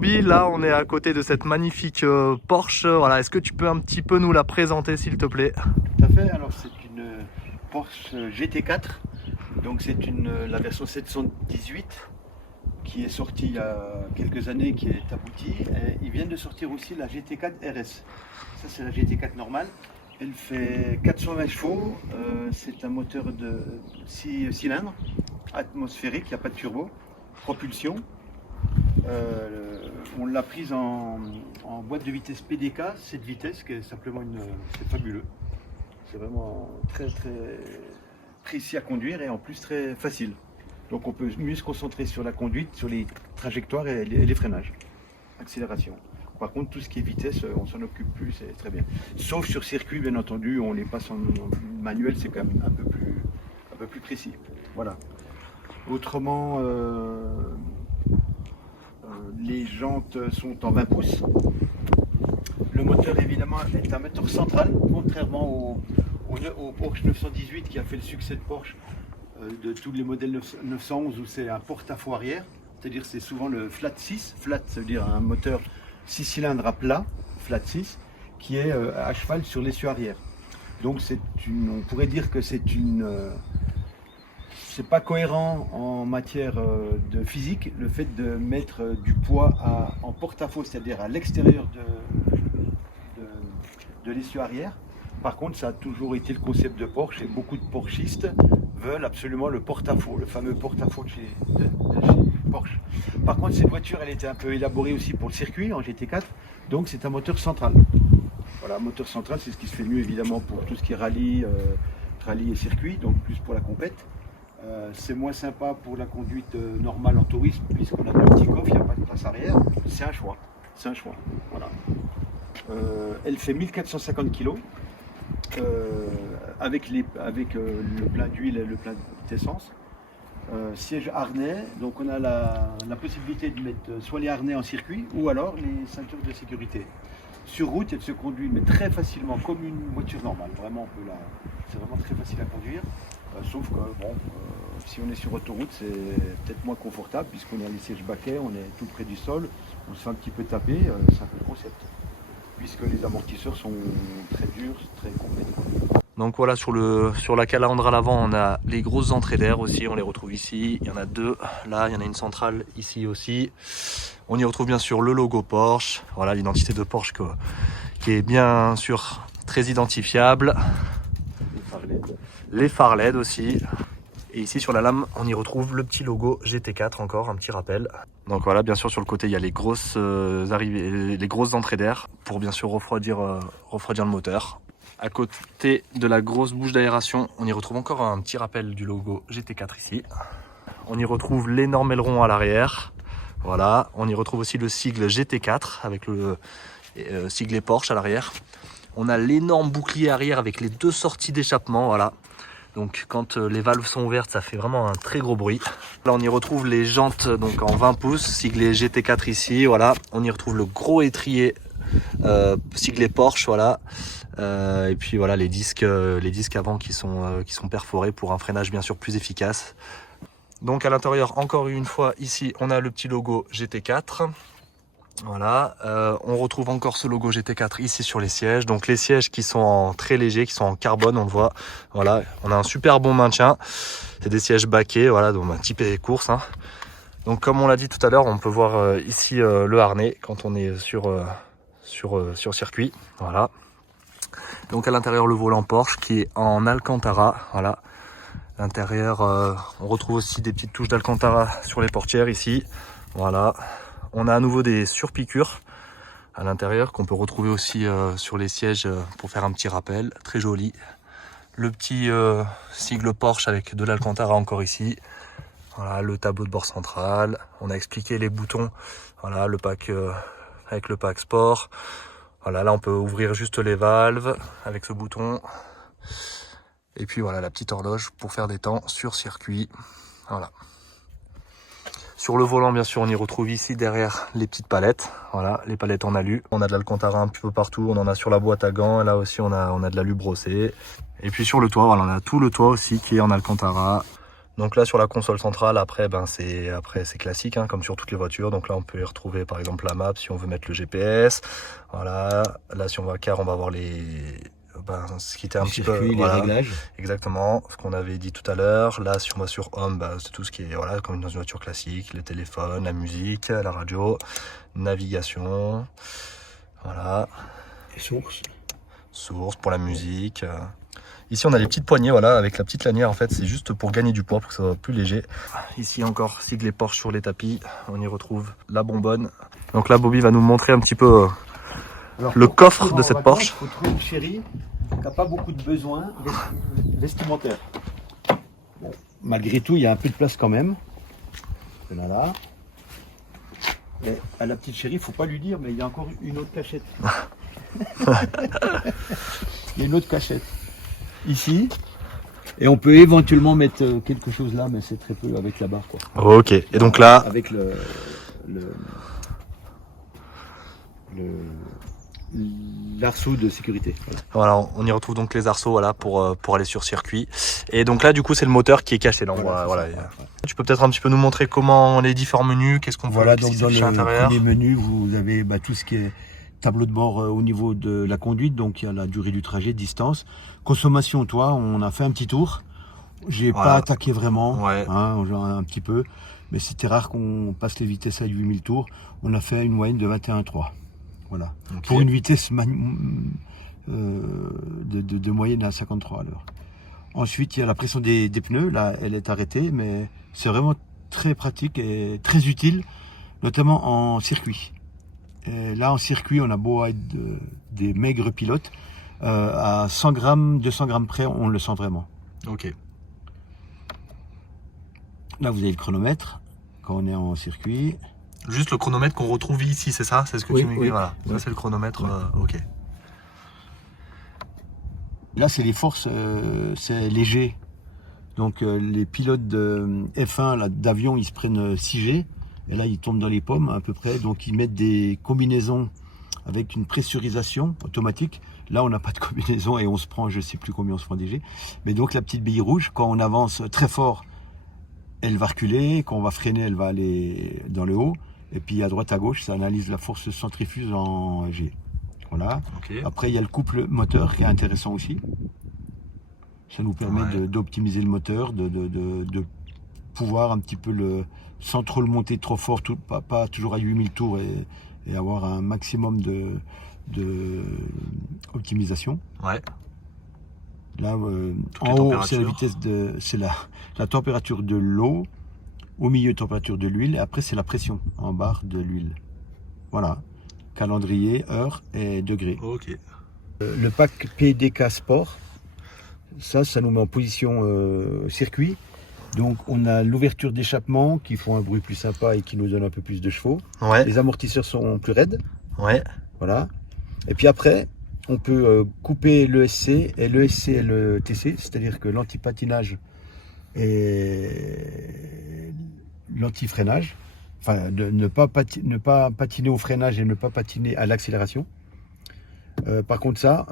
automobile. Là, on est à côté de cette magnifique Porsche. Voilà, est-ce que tu peux un petit peu nous la présenter, s'il te plaît? Tout à fait. Alors, c'est une Porsche GT4. Donc, c'est la version 718 qui est sortie il y a quelques années, qui est aboutie. Et ils viennent de sortir aussi la GT4 RS. Ça, c'est la GT4 normale. Elle fait 420 chevaux. C'est un moteur de 6 cylindres, atmosphérique, il n'y a pas de turbo. Propulsion. On l'a prise en boîte de vitesse PDK, 7 vitesses, qui est simplement c'est fabuleux. C'est vraiment très précis à conduire et en plus très facile. Donc on peut mieux se concentrer sur la conduite, sur les trajectoires et les freinages, accélération. Par contre, tout ce qui est vitesse, on s'en occupe plus, c'est très bien. Sauf sur circuit, bien entendu, on les passe en manuel, c'est quand même un peu plus précis. Voilà. Autrement, les jantes sont en 20 pouces. Le moteur, évidemment, est un moteur central, contrairement au Porsche 918 qui a fait le succès de Porsche de tous les modèles 911 où c'est un porte-à-faux arrière. C'est-à-dire c'est souvent le flat 6. Flat, ça veut dire un moteur 6 cylindres à plat, flat 6, qui est à cheval sur l'essieu arrière. Donc on pourrait dire que c'est pas cohérent en matière de physique le fait de mettre du poids en porte-à-faux, c'est-à-dire à l'extérieur de l'essieu arrière. Par contre, ça a toujours été le concept de Porsche et beaucoup de Porschistes veulent absolument le porte-à-faux, le fameux porte-à-faux de chez Porsche. Par contre, cette voiture, elle était un peu élaborée aussi pour le circuit en GT4, donc c'est un moteur central. Voilà, moteur central, c'est ce qui se fait mieux évidemment pour tout ce qui est rallye et circuit, donc plus pour la compète. C'est moins sympa pour la conduite normale en tourisme, puisqu'on a deux petits coffres, il n'y a pas de place arrière. C'est un choix. Voilà. Elle fait 1450 kg avec le plein d'huile et le plein d'essence. Siège harnais, donc on a la possibilité de mettre soit les harnais en circuit ou alors les ceintures de sécurité. Sur route, elle se conduit mais très facilement comme une voiture normale. Vraiment, c'est vraiment très facile à conduire. Sauf que si on est sur autoroute, c'est peut-être moins confortable puisqu'on a les sièges baquets, on est tout près du sol, on se fait un petit peu taper, c'est un peu le concept. Puisque les amortisseurs sont très durs, très complets. Donc voilà, sur la calandre à l'avant, on a les grosses entrées d'air aussi, on les retrouve ici. Il y en a deux, là, il y en a une centrale ici aussi. On y retrouve bien sûr le logo Porsche, voilà l'identité de Porsche qui est bien sûr très identifiable. Les phares LED aussi. Et ici sur la lame, on y retrouve le petit logo GT4, encore un petit rappel. Donc voilà, bien sûr sur le côté, il y a les grosses arrivées, les grosses entrées d'air pour bien sûr refroidir le moteur. À côté de la grosse bouche d'aération, on y retrouve encore un petit rappel du logo GT4 ici. On y retrouve l'énorme aileron à l'arrière. Voilà, on y retrouve aussi le sigle GT4 avec le siglet Porsche à l'arrière. On a l'énorme bouclier arrière avec les deux sorties d'échappement, voilà. Donc quand les valves sont ouvertes, ça fait vraiment un très gros bruit. Là on y retrouve les jantes donc en 20 pouces, siglé GT4 ici, voilà. On y retrouve le gros étrier siglé Porsche, voilà. Et puis voilà les disques avant qui sont perforés pour un freinage bien sûr plus efficace. Donc à l'intérieur, encore une fois, ici on a le petit logo GT4. Voilà, on retrouve encore ce logo GT4 ici sur les sièges. Donc les sièges qui sont très légers, qui sont en carbone, on le voit. Voilà, on a un super bon maintien. C'est des sièges baquets, voilà, donc un type course. Hein. Donc comme on l'a dit tout à l'heure, on peut voir ici le harnais quand on est sur circuit. Voilà. Donc à l'intérieur le volant Porsche qui est en Alcantara. Voilà. L'intérieur, on retrouve aussi des petites touches d'Alcantara sur les portières ici. Voilà. On a à nouveau des surpiqûres à l'intérieur qu'on peut retrouver aussi sur les sièges pour faire un petit rappel. Très joli. Le petit sigle Porsche avec de l'Alcantara encore ici. Voilà, le tableau de bord central. On a expliqué les boutons. Voilà, le pack avec le pack sport. Voilà, là on peut ouvrir juste les valves avec ce bouton. Et puis voilà la petite horloge pour faire des temps sur circuit. Voilà. Sur le volant, bien sûr, on y retrouve ici derrière les petites palettes. Voilà, les palettes en alu. On a de l'Alcantara un petit peu partout. On en a sur la boîte à gants. Là aussi, on a de l'alu brossé. Et puis sur le toit, voilà, on a tout le toit aussi qui est en Alcantara. Donc là sur la console centrale, après c'est classique hein, comme sur toutes les voitures. Donc là on peut y retrouver par exemple la map si on veut mettre le GPS. Voilà, là si on va à car, on va avoir ce qui était un petit peu les réglages. Exactement, ce qu'on avait dit tout à l'heure. Là si on va sur Home, c'est tout ce qui est comme dans une voiture classique, les téléphones, la musique, la radio, navigation. Voilà. Et Source pour la musique. Ici on a les petites poignées avec la petite lanière, en fait c'est juste pour gagner du poids, pour que ça soit plus léger. Ici encore siglé Porsche sur les tapis, on y retrouve la bonbonne. Donc là Bobby va nous montrer un petit peu le coffre de cette Porsche. Il faut trouver une chérie qui n'a pas beaucoup de besoins vestimentaires. Bon, malgré tout il y a un peu de place quand même. Là. Et à la petite chérie, il ne faut pas lui dire, mais il y a encore une autre cachette. Il y a une autre cachette. Ici. Et on peut éventuellement mettre quelque chose là, mais c'est très peu avec la barre, quoi. Ok. Et donc là, avec l'arceau de sécurité. Voilà, on y retrouve donc les arceaux pour aller sur circuit. Et donc là, du coup, c'est le moteur qui est caché. Donc, voilà. Tu peux peut-être un petit peu nous montrer comment les différents menus, qu'est-ce qu'on peut donc dans le premier menu, vous avez tout ce qui est tableau de bord au niveau de la conduite. Donc il y a la durée du trajet, distance, consommation. On a fait un petit tour. J'ai pas attaqué vraiment, un petit peu, mais c'était rare qu'on passe les vitesses à 8000 tours. On a fait une moyenne de 21,3. Voilà. Okay. Pour une vitesse de moyenne à 53 à l'heure. Ensuite, il y a la pression des pneus. Là, elle est arrêtée, mais c'est vraiment très pratique et très utile, notamment en circuit. Et là, en circuit, on a beau être des maigres pilotes. À 100 grammes, 200 grammes près, on le sent vraiment. Ok. Là, vous avez le chronomètre quand on est en circuit. Juste le chronomètre qu'on retrouve ici, c'est ça? C'est ce que tu me dis? Voilà. Ça, c'est le chronomètre. Ok. Là, c'est les forces, c'est léger. Donc, les pilotes de F1 d'avion, ils se prennent 6G. Et là, ils tombent dans les pommes à peu près. Donc, ils mettent des combinaisons avec une pressurisation automatique. Là, on n'a pas de combinaison et on se prend, je ne sais plus combien on se prend des G. Mais donc, la petite bille rouge, quand on avance très fort, elle va reculer. Quand on va freiner, elle va aller dans le haut. Et puis, à droite, à gauche, ça analyse la force centrifuge en G. Voilà. Okay. Après, il y a le couple moteur qui est intéressant aussi. Ça nous permet d'optimiser le moteur, de pouvoir un petit peu sans trop le monter trop fort, pas toujours à 8000 tours et avoir un maximum de optimisation. Ouais. Là, en haut, c'est la vitesse c'est la température de l'eau, au milieu température de l'huile, et après c'est la pression en barre de l'huile. Voilà. Calendrier, heure et degré. Ok. Le pack PDK Sport, ça nous met en position circuit. Donc on a l'ouverture d'échappement qui font un bruit plus sympa et qui nous donne un peu plus de chevaux. Ouais. Les amortisseurs sont plus raides. Ouais. Voilà. Et puis après, on peut couper l'ESC et l'ESC et le TC, c'est-à-dire que l'anti-patinage et l'anti-freinage. Enfin, ne pas patiner au freinage et ne pas patiner à l'accélération. Par contre ça,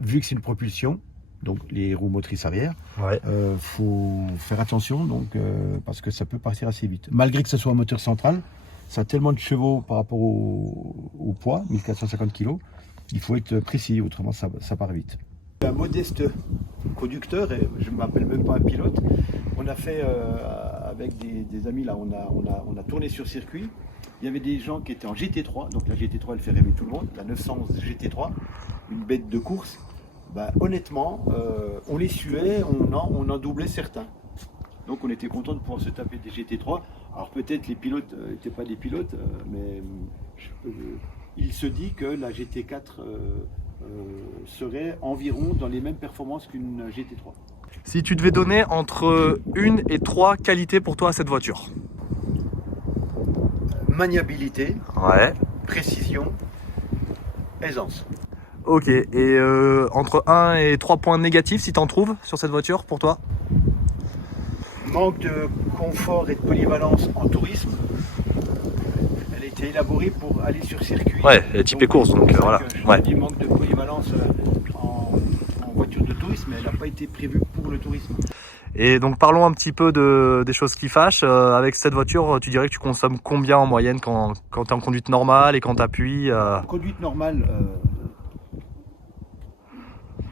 vu que c'est une propulsion, donc les roues motrices arrière, faut faire attention parce que ça peut partir assez vite. Malgré que ce soit un moteur central, ça a tellement de chevaux par rapport au poids, 1450 kg, il faut être précis, autrement ça part vite. Un modeste conducteur, et je ne m'appelle même pas un pilote, on a fait avec des amis, là, on a tourné sur circuit. Il y avait des gens qui étaient en GT3, donc la GT3 elle fait rêver tout le monde, la 911 GT3, une bête de course. Honnêtement, on les suait, on en doublait certains. Donc on était content de pouvoir se taper des GT3. Alors peut-être les pilotes n'étaient pas des pilotes, mais il se dit que la GT4 serait environ dans les mêmes performances qu'une GT3. Si tu devais donner entre 1 et 3 qualités pour toi à cette voiture? Maniabilité, précision, aisance. Ok, et entre 1 et 3 points négatifs, si tu en trouves sur cette voiture pour toi? Manque de confort et de polyvalence en tourisme. Elle a été élaborée pour aller sur circuit. Ouais, elle est typée course, donc voilà. Il manque de polyvalence en voiture de tourisme, mais elle n'a pas été prévue pour le tourisme. Et donc parlons un petit peu des choses qui fâchent. Avec cette voiture, tu dirais que tu consommes combien en moyenne quand tu es en conduite normale et quand tu appuies Conduite normale,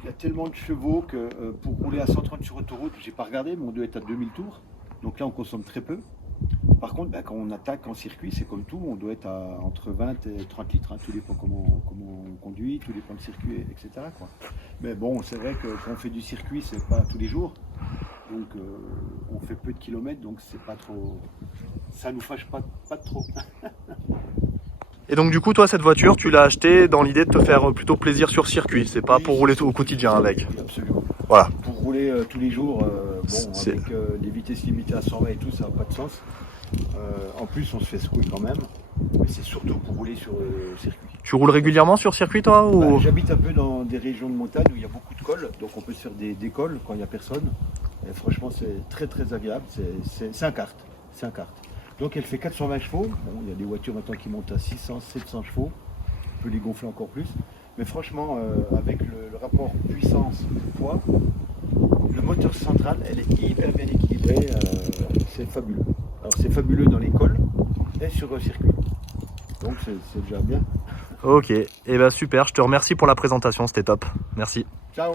il y a tellement de chevaux que pour rouler à 130 sur autoroute, j'ai pas regardé, mais on doit être à 2000 tours. Donc là, on consomme très peu. Par contre, quand on attaque en circuit, c'est comme tout, on doit être entre 20 et 30 litres, hein, tout dépend comment on conduit, tout dépend du circuit, etc. quoi. Mais bon, c'est vrai que quand on fait du circuit, c'est pas tous les jours. Donc on fait peu de kilomètres, donc c'est pas trop. Ça nous fâche pas trop. Et donc du coup, toi, cette voiture, tu l'as achetée dans l'idée de te faire plutôt plaisir sur circuit. C'est pas pour rouler au quotidien avec. Absolument. Voilà. Pour rouler tous les jours, C'est- avec des vitesses limitées à 120 et tout, ça n'a pas de sens. En plus, on se fait secouer quand même. Mais c'est surtout pour rouler sur le circuit. Tu roules régulièrement sur circuit, toi ou... J'habite un peu dans des régions de montagne où il y a beaucoup de cols, donc on peut se faire des cols quand il n'y a personne. Et franchement, c'est très très agréable. C'est un kart. C'est un kart. Donc elle fait 420 chevaux. Bon, il y a des voitures maintenant qui montent à 600, 700 chevaux. On peut les gonfler encore plus. Mais franchement, avec le rapport puissance-poids, le moteur central, elle est hyper bien équilibrée. C'est fabuleux. Alors c'est fabuleux dans les cols et sur le circuit. Donc c'est déjà bien. Ok, et ben super, je te remercie pour la présentation, c'était top. Merci. Ciao.